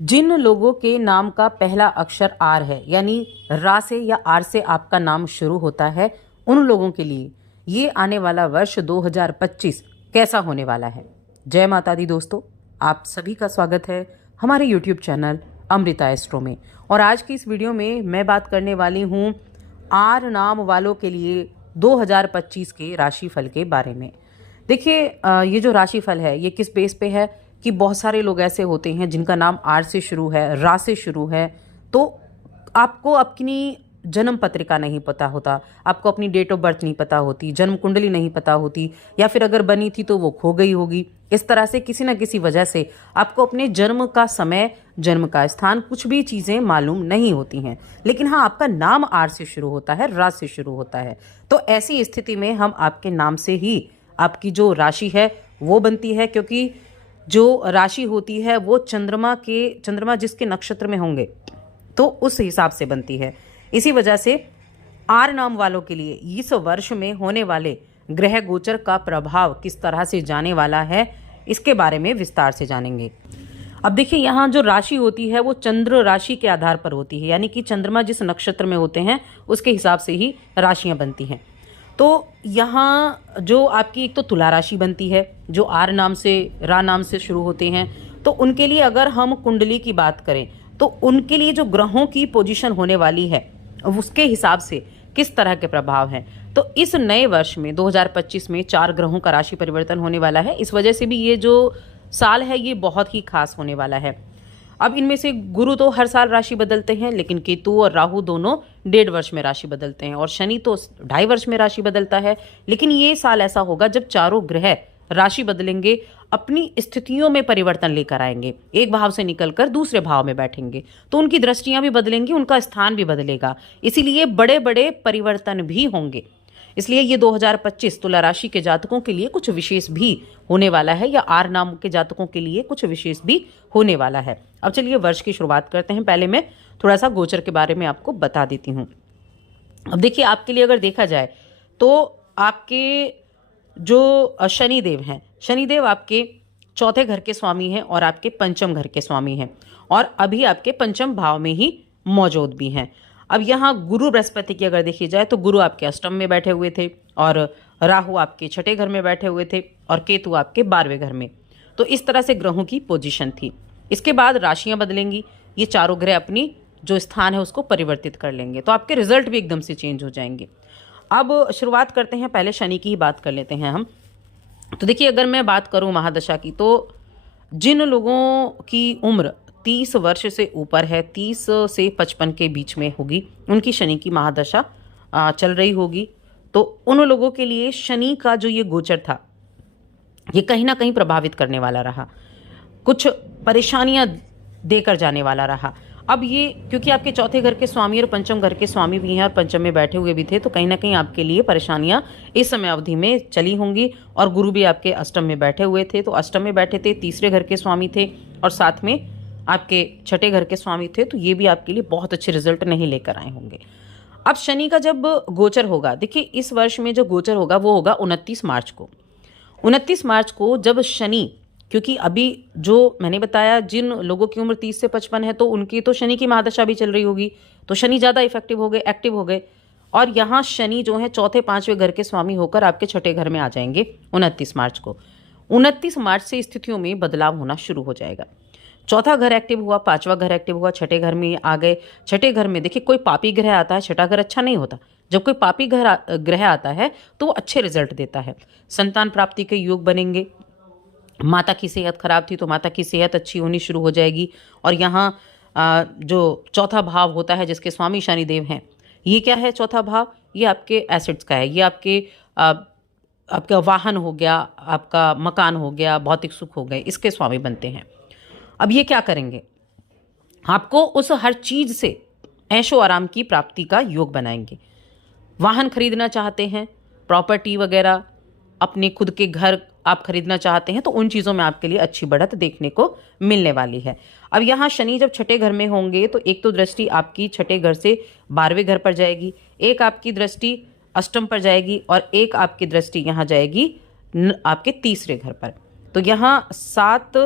जिन लोगों के नाम का पहला अक्षर आर है, यानी रा से या आर से आपका नाम शुरू होता है, उन लोगों के लिए ये आने वाला वर्ष 2025 कैसा होने वाला है। जय माता दी दोस्तों, आप सभी का स्वागत है हमारे YouTube चैनल अमृता एस्ट्रो में। और आज की इस वीडियो में मैं बात करने वाली हूँ आर नाम वालों के लिए 2025 के राशिफल के बारे में। देखिए, ये जो राशिफल है ये किस बेस पे है कि बहुत सारे लोग ऐसे होते हैं जिनका नाम आर से शुरू है, रा से शुरू है, तो आपको अपनी जन्म पत्रिका नहीं पता होता, आपको अपनी डेट ऑफ बर्थ नहीं पता होती, जन्म कुंडली नहीं पता होती, या फिर अगर बनी थी तो वो खो गई होगी। इस तरह से किसी न किसी वजह से आपको अपने जन्म का समय, जन्म का स्थान, कुछ भी चीज़ें मालूम नहीं होती हैं। लेकिन हाँ, आपका नाम आर से शुरू होता है, रा से शुरू होता है। तो ऐसी स्थिति में हम आपके नाम से ही आपकी जो राशि है वो बनती है, क्योंकि जो राशि होती है वो चंद्रमा जिसके नक्षत्र में होंगे तो उस हिसाब से बनती है। इसी वजह से आर नाम वालों के लिए इस वर्ष में होने वाले ग्रह गोचर का प्रभाव किस तरह से जाने वाला है, इसके बारे में विस्तार से जानेंगे। अब देखिए, यहाँ जो राशि होती है वो चंद्र राशि के आधार पर होती है, यानी कि चंद्रमा जिस नक्षत्र में होते हैं उसके हिसाब से ही राशियां बनती हैं। तो यहाँ जो आपकी एक तो तुला राशि बनती है, जो आर नाम से, रा नाम से शुरू होते हैं, तो उनके लिए अगर हम कुंडली की बात करें तो उनके लिए जो ग्रहों की पोजीशन होने वाली है उसके हिसाब से किस तरह के प्रभाव हैं। तो इस नए वर्ष में 2025 में 4 ग्रहों का राशि परिवर्तन होने वाला है। इस वजह से भी ये जो साल है ये बहुत ही खास होने वाला है। अब इनमें से गुरु तो हर साल राशि बदलते हैं, लेकिन केतु और राहु दोनों 1.5 वर्ष में राशि बदलते हैं, और शनि तो 2.5 वर्ष में राशि बदलता है। लेकिन ये साल ऐसा होगा जब चारों ग्रह राशि बदलेंगे, अपनी स्थितियों में परिवर्तन लेकर आएंगे, एक भाव से निकलकर दूसरे भाव में बैठेंगे, तो उनकी दृष्टियां भी बदलेंगी, उनका स्थान भी बदलेगा। इसीलिए बड़े बड़े परिवर्तन भी होंगे। इसलिए ये 2025 तुला राशि के जातकों के लिए कुछ विशेष भी होने वाला है, या आर नाम के जातकों के लिए कुछ विशेष भी होने वाला है। अब चलिए वर्ष की शुरुआत करते हैं। पहले मैं थोड़ा सा गोचर के बारे में आपको बता देती हूँ। अब देखिए, आपके लिए अगर देखा जाए तो आपके जो शनिदेव हैं, शनिदेव आपके चौथे घर के स्वामी हैं और आपके पंचम घर के स्वामी हैं, और अभी आपके पंचम भाव में ही मौजूद भी हैं। अब यहाँ गुरु बृहस्पति की अगर देखी जाए तो गुरु आपके अष्टम में बैठे हुए थे, और राहु आपके छठे घर में बैठे हुए थे, और केतु आपके 12वें घर में। तो इस तरह से ग्रहों की पोजीशन थी। इसके बाद राशियां बदलेंगी, ये चारों ग्रह अपनी जो स्थान है उसको परिवर्तित कर लेंगे, तो आपके रिजल्ट भी एकदम से चेंज हो जाएंगे। अब शुरुआत करते हैं, पहले शनि की ही बात कर लेते हैं हम। तो देखिए, अगर मैं बात करूं महादशा की, तो जिन लोगों की उम्र 30 वर्ष से ऊपर है, 30 से 55 के बीच में होगी, उनकी शनि की महादशा चल रही होगी। तो उन लोगों के लिए शनि का जो ये गोचर था ये कहीं ना कहीं प्रभावित करने वाला रहा, कुछ परेशानियां देकर जाने वाला रहा। अब ये क्योंकि आपके चौथे घर के स्वामी और पंचम घर के स्वामी भी हैं और पंचम में बैठे हुए भी थे, तो कहीं ना कहीं आपके लिए परेशानियां इस समय अवधि में चली होंगी। और गुरु भी आपके अष्टम में बैठे हुए थे, तो अष्टम में बैठे थे, तीसरे घर के स्वामी थे, और साथ में आपके छठे घर के स्वामी थे, तो ये भी आपके लिए बहुत अच्छे रिजल्ट नहीं लेकर आए होंगे। अब शनि का जब गोचर होगा, देखिए इस वर्ष में जो गोचर होगा वो होगा 29 मार्च को। 29 मार्च को जब शनि, क्योंकि अभी जो मैंने बताया जिन लोगों की उम्र 30 से 55 है तो उनकी तो शनि की महादशा भी चल रही होगी, तो शनि ज़्यादा इफेक्टिव हो गए, एक्टिव हो गए। और यहाँ शनि जो है चौथे 5वें घर के स्वामी होकर आपके छठे घर में आ जाएंगे 29 मार्च को। 29 मार्च से स्थितियों में बदलाव होना शुरू हो जाएगा। चौथा घर एक्टिव हुआ, 5वां घर एक्टिव हुआ, छठे घर में आ गए। छठे घर में देखिए, कोई पापी ग्रह आता है, छठा घर अच्छा नहीं होता। जब कोई पापी ग्रह आता है तो वो अच्छे रिजल्ट देता है। संतान प्राप्ति के योग बनेंगे, माता की सेहत खराब थी तो माता की सेहत अच्छी होनी शुरू हो जाएगी। और यहाँ जो चौथा भाव होता है जिसके स्वामी शनिदेव हैं, ये क्या है चौथा भाव? ये आपके एसेट्स का है, ये आपका वाहन हो गया, आपका मकान हो गया, भौतिक सुख हो गए, इसके स्वामी बनते हैं। अब ये क्या करेंगे? आपको उस हर चीज से ऐशो आराम की प्राप्ति का योग बनाएंगे। वाहन खरीदना चाहते हैं, प्रॉपर्टी वगैरह, अपने खुद के घर आप खरीदना चाहते हैं, तो उन चीज़ों में आपके लिए अच्छी बढ़त देखने को मिलने वाली है। अब यहाँ शनि जब छठे घर में होंगे तो एक तो दृष्टि आपकी छठे घर से 12वें घर पर जाएगी, एक आपकी दृष्टि अष्टम पर जाएगी, और एक आपकी दृष्टि यहाँ जाएगी आपके तीसरे घर पर। तो यहाँ 7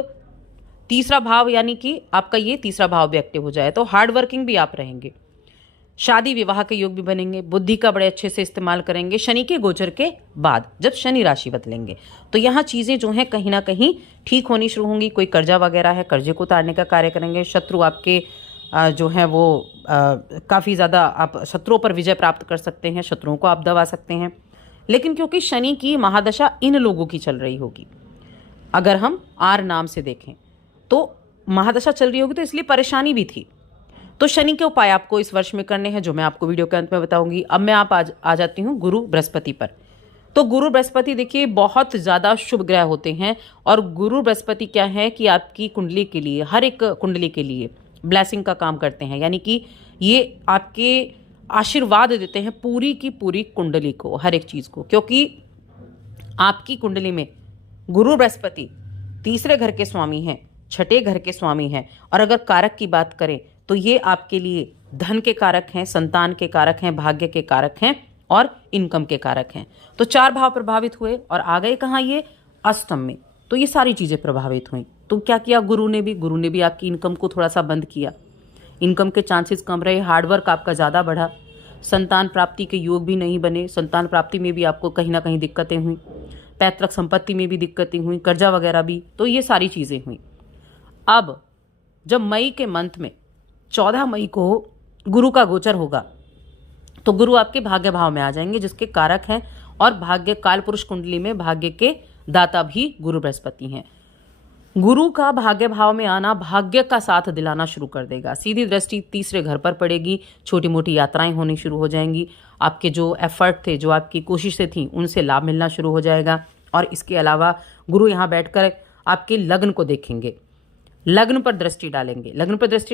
तीसरा भाव यानी कि आपका ये तीसरा भाव भी एक्टिव हो जाए तो हार्ड वर्किंग भी आप रहेंगे। शादी विवाह के योग भी बनेंगे। बुद्धि का बड़े अच्छे से इस्तेमाल करेंगे शनि के गोचर के बाद, जब शनि राशि बदलेंगे तो यहाँ चीज़ें जो हैं कहीं ना कहीं ठीक होनी शुरू होंगी। कोई कर्जा वगैरह है, कर्जे को उतारने का कार्य करेंगे। शत्रु आपके जो हैं वो काफ़ी ज़्यादा, आप शत्रुओं पर विजय प्राप्त कर सकते हैं, शत्रुओं को आप दबा सकते हैं। लेकिन क्योंकि शनि की महादशा इन लोगों की चल रही होगी, अगर हम आर नाम से देखें तो महादशा चल रही होगी तो इसलिए परेशानी भी थी। तो शनि के उपाय आपको इस वर्ष में करने हैं जो मैं आपको वीडियो के अंत में बताऊंगी। अब मैं आ जाती हूँ गुरु बृहस्पति पर। तो गुरु बृहस्पति देखिए बहुत ज़्यादा शुभ ग्रह होते हैं और गुरु बृहस्पति क्या है कि आपकी कुंडली के लिए, हर एक कुंडली के लिए ब्लेसिंग का काम करते हैं, यानी कि ये आपके आशीर्वाद देते हैं पूरी की पूरी कुंडली को, हर एक चीज़ को। क्योंकि आपकी कुंडली में गुरु बृहस्पति तीसरे घर के स्वामी हैं, छठे घर के स्वामी हैं, और अगर कारक की बात करें तो ये आपके लिए धन के कारक हैं, संतान के कारक हैं, भाग्य के कारक हैं और इनकम के कारक हैं। तो 4 भाव प्रभावित हुए और आ गए कहाँ, ये अष्टम में। तो ये सारी चीज़ें प्रभावित हुई। तो क्या किया गुरु ने भी आपकी इनकम को थोड़ा सा बंद किया। इनकम के चांसेस कम रहे, हार्डवर्क आपका ज़्यादा बढ़ा, संतान प्राप्ति के योग भी नहीं बने, संतान प्राप्ति में भी आपको कहीं ना कहीं दिक्कतें हुई, पैतृक संपत्ति में भी दिक्कतें हुई, कर्जा वगैरह भी। तो ये सारी चीज़ें हुई। अब जब मई के मंथ में 14 मई को गुरु का गोचर होगा तो गुरु आपके भाग्य भाव में आ जाएंगे जिसके कारक हैं, और भाग्य काल पुरुष कुंडली में भाग्य के दाता भी गुरु बृहस्पति हैं। गुरु का भाग्य भाव में आना भाग्य का साथ दिलाना शुरू कर देगा। सीधी दृष्टि तीसरे घर पर पड़ेगी, छोटी मोटी यात्राएं होनी शुरू हो जाएंगी, आपके जो एफर्ट थे, जो आपकी कोशिशें थी, उनसे लाभ मिलना शुरू हो जाएगा। और इसके अलावा गुरु यहाँ बैठकर आपके लग्न को देखेंगे, लग्न पर दृष्टि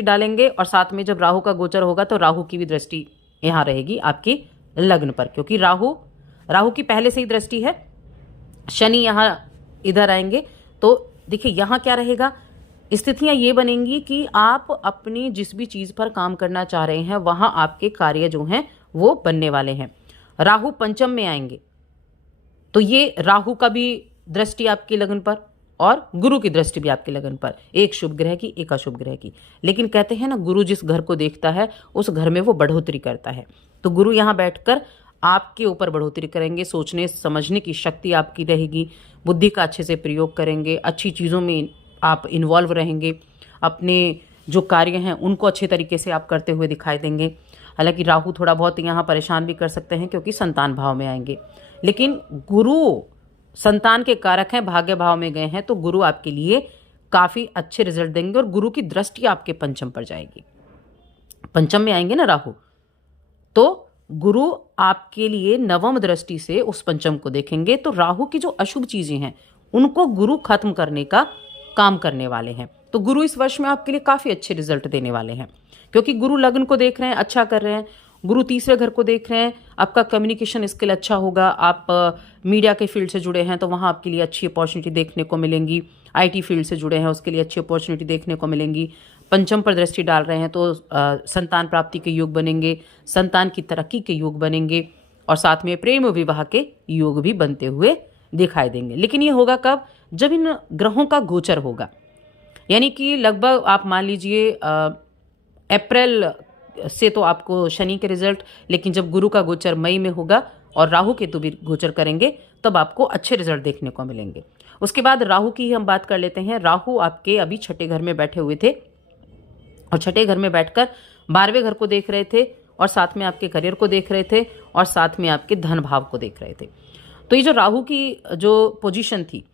डालेंगे और साथ में जब राहु का गोचर होगा तो राहु की भी दृष्टि यहाँ रहेगी आपके लग्न पर, क्योंकि राहु की पहले से ही दृष्टि है। शनि यहाँ इधर आएंगे तो देखिए यहाँ क्या रहेगा, स्थितियाँ ये बनेंगी कि आप अपनी जिस भी चीज़ पर काम करना चाह रहे हैं वहाँ आपके कार्य जो हैं वो बनने वाले हैं। राहु पंचम में आएंगे तो ये राहु का भी दृष्टि आपके लग्न पर और गुरु की दृष्टि भी आपके लगन पर, एक शुभ ग्रह की एक अशुभ ग्रह की। लेकिन कहते हैं ना, गुरु जिस घर को देखता है उस घर में वो बढ़ोतरी करता है। तो गुरु यहाँ बैठकर आपके ऊपर बढ़ोतरी करेंगे, सोचने समझने की शक्ति आपकी रहेगी, बुद्धि का अच्छे से प्रयोग करेंगे, अच्छी चीज़ों में आप इन्वॉल्व रहेंगे, अपने जो कार्य हैं उनको अच्छे तरीके से आप करते हुए दिखाई देंगे। हालांकि राहु थोड़ा बहुत यहाँ परेशान भी कर सकते हैं क्योंकि संतान भाव में आएंगे, लेकिन गुरु संतान के कारक हैं, भाग्य भाव में गए हैं, तो गुरु आपके लिए काफ़ी अच्छे रिजल्ट देंगे। और गुरु की दृष्टि आपके पंचम पर जाएगी, पंचम में आएंगे ना राहु, तो गुरु आपके लिए नवम दृष्टि से उस पंचम को देखेंगे। तो राहु की जो अशुभ चीज़ें हैं उनको गुरु खत्म करने का काम करने वाले हैं। तो गुरु इस वर्ष में आपके लिए काफ़ी अच्छे रिजल्ट देने वाले हैं, क्योंकि गुरु लग्न को देख रहे हैं, अच्छा कर रहे हैं। गुरु तीसरे घर को देख रहे हैं, आपका कम्युनिकेशन स्किल अच्छा होगा। आप मीडिया के फील्ड से जुड़े हैं तो वहाँ आपके लिए अच्छी अपॉर्चुनिटी देखने को मिलेंगी। आईटी फील्ड से जुड़े हैं उसके लिए अच्छी अपॉर्चुनिटी देखने को मिलेंगी। पंचम पर दृष्टि डाल रहे हैं तो संतान प्राप्ति के योग बनेंगे, संतान की तरक्की के योग बनेंगे, और साथ में प्रेम विवाह के योग भी बनते हुए दिखाई देंगे। लेकिन ये होगा कब, जब इन ग्रहों का गोचर होगा, यानी कि लगभग आप मान लीजिए अप्रैल से तो आपको शनि के रिजल्ट, लेकिन जब गुरु का गोचर मई में होगा और राहु केतु भी गोचर करेंगे तब आपको अच्छे रिजल्ट देखने को मिलेंगे। उसके बाद राहु की हम बात कर लेते हैं। राहु आपके अभी छठे घर में बैठे हुए थे और छठे घर में बैठकर 12वें घर को देख रहे थे, और साथ में आपके करियर को देख रहे थे, और साथ में आपके धन भाव को देख रहे थे। तो ये जो राहु की जो पोजीशन थी,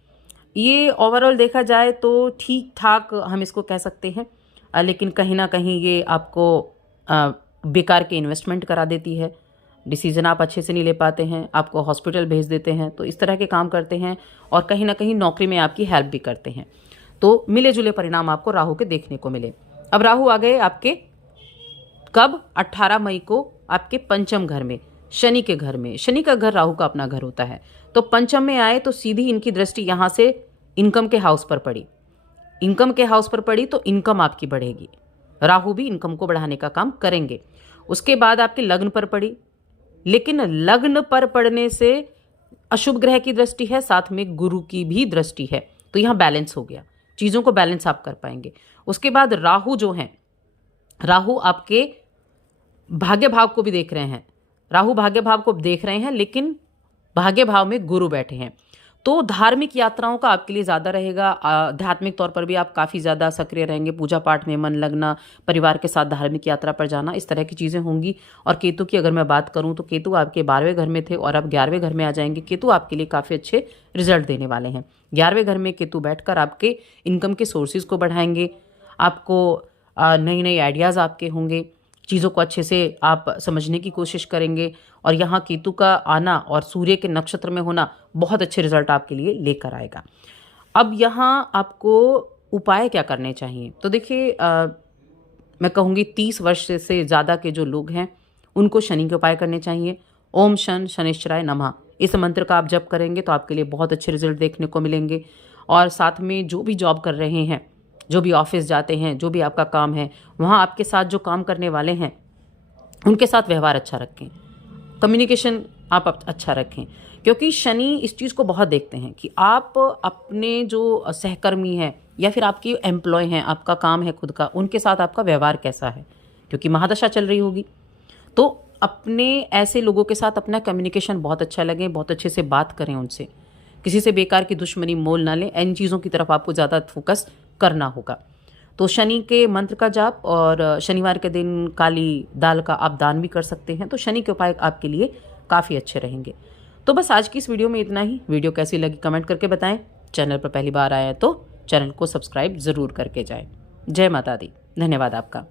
ये ओवरऑल देखा जाए तो ठीक ठाक हम इसको कह सकते हैं, लेकिन कहीं ना कहीं ये आपको बेकार के इन्वेस्टमेंट करा देती है, डिसीजन आप अच्छे से नहीं ले पाते हैं, आपको हॉस्पिटल भेज देते हैं, तो इस तरह के काम करते हैं, और कहीं ना कहीं नौकरी में आपकी हेल्प भी करते हैं। तो मिले जुले परिणाम आपको राहु के देखने को मिले। अब राहु आ गए आपके कब, 18 मई को आपके पंचम घर में, शनि के घर में। शनि का घर राहु का अपना घर होता है, तो पंचम में आए तो सीधी इनकी दृष्टि यहाँ से इनकम के हाउस पर पड़ी। इनकम के हाउस पर पड़ी तो इनकम आपकी बढ़ेगी, राहु भी इनकम को बढ़ाने का काम करेंगे। उसके बाद आपके लग्न पर पड़ी, लेकिन लग्न पर पड़ने से अशुभ ग्रह की दृष्टि है, साथ में गुरु की भी दृष्टि है, तो यहाँ बैलेंस हो गया। चीज़ों को बैलेंस आप कर पाएंगे। उसके बाद राहु जो हैं, राहु आपके भाग्य भाव को भी देख रहे हैं। राहु भाग्य भाव को देख रहे हैं, लेकिन भाग्य भाव में गुरु बैठे हैं। तो धार्मिक यात्राओं का आपके लिए ज़्यादा रहेगा। आध्यात्मिक तौर पर भी आप काफ़ी ज़्यादा सक्रिय रहेंगे। पूजा पाठ में मन लगना, परिवार के साथ धार्मिक यात्रा पर जाना, इस तरह की चीज़ें होंगी। और केतु की अगर मैं बात करूं तो केतु आपके 12वें घर में थे और अब 11वें घर में आ जाएंगे। केतु आपके लिए काफ़ी अच्छे रिजल्ट देने वाले हैं। 11वें घर में केतु बैठकर आपके इनकम के सोर्सेज को बढ़ाएंगे। आपको नई नई आइडियाज़ आपके होंगे। चीज़ों को अच्छे से आप समझने की कोशिश करेंगे। और यहाँ केतु का आना और सूर्य के नक्षत्र में होना बहुत अच्छे रिजल्ट आपके लिए लेकर आएगा। अब यहाँ आपको उपाय क्या करने चाहिए? तो देखिए, मैं कहूँगी 30 वर्ष से ज़्यादा के जो लोग हैं उनको शनि के उपाय करने चाहिए। ओम शन शनिश्चराय नमः, इस मंत्र का आप जप करेंगे तो आपके लिए बहुत अच्छे रिजल्ट देखने को मिलेंगे। और साथ में जो भी जॉब कर रहे हैं, जो भी ऑफिस जाते हैं, जो भी आपका काम है, वहाँ आपके साथ जो काम करने वाले हैं उनके साथ व्यवहार अच्छा रखें। कम्युनिकेशन आप अच्छा रखें, क्योंकि शनि इस चीज़ को बहुत देखते हैं कि आप अपने जो सहकर्मी हैं या फिर आपके एम्प्लॉय हैं, आपका काम है खुद का, उनके साथ आपका व्यवहार कैसा है, क्योंकि महादशा चल रही होगी। तो अपने ऐसे लोगों के साथ अपना कम्युनिकेशन बहुत अच्छा लगे, बहुत अच्छे से बात करें उनसे। किसी से बेकार की दुश्मनी मोल ना लें। इन चीज़ों की तरफ आपको ज़्यादा फोकस करना होगा। तो शनि के मंत्र का जाप, और शनिवार के दिन काली दाल का आप दान भी कर सकते हैं। तो शनि के उपाय आपके लिए काफ़ी अच्छे रहेंगे। तो बस आज की इस वीडियो में इतना ही। वीडियो कैसी लगी कमेंट करके बताएं। चैनल पर पहली बार आए हैं तो चैनल को सब्सक्राइब ज़रूर करके जाएं। जय माता दी। धन्यवाद आपका।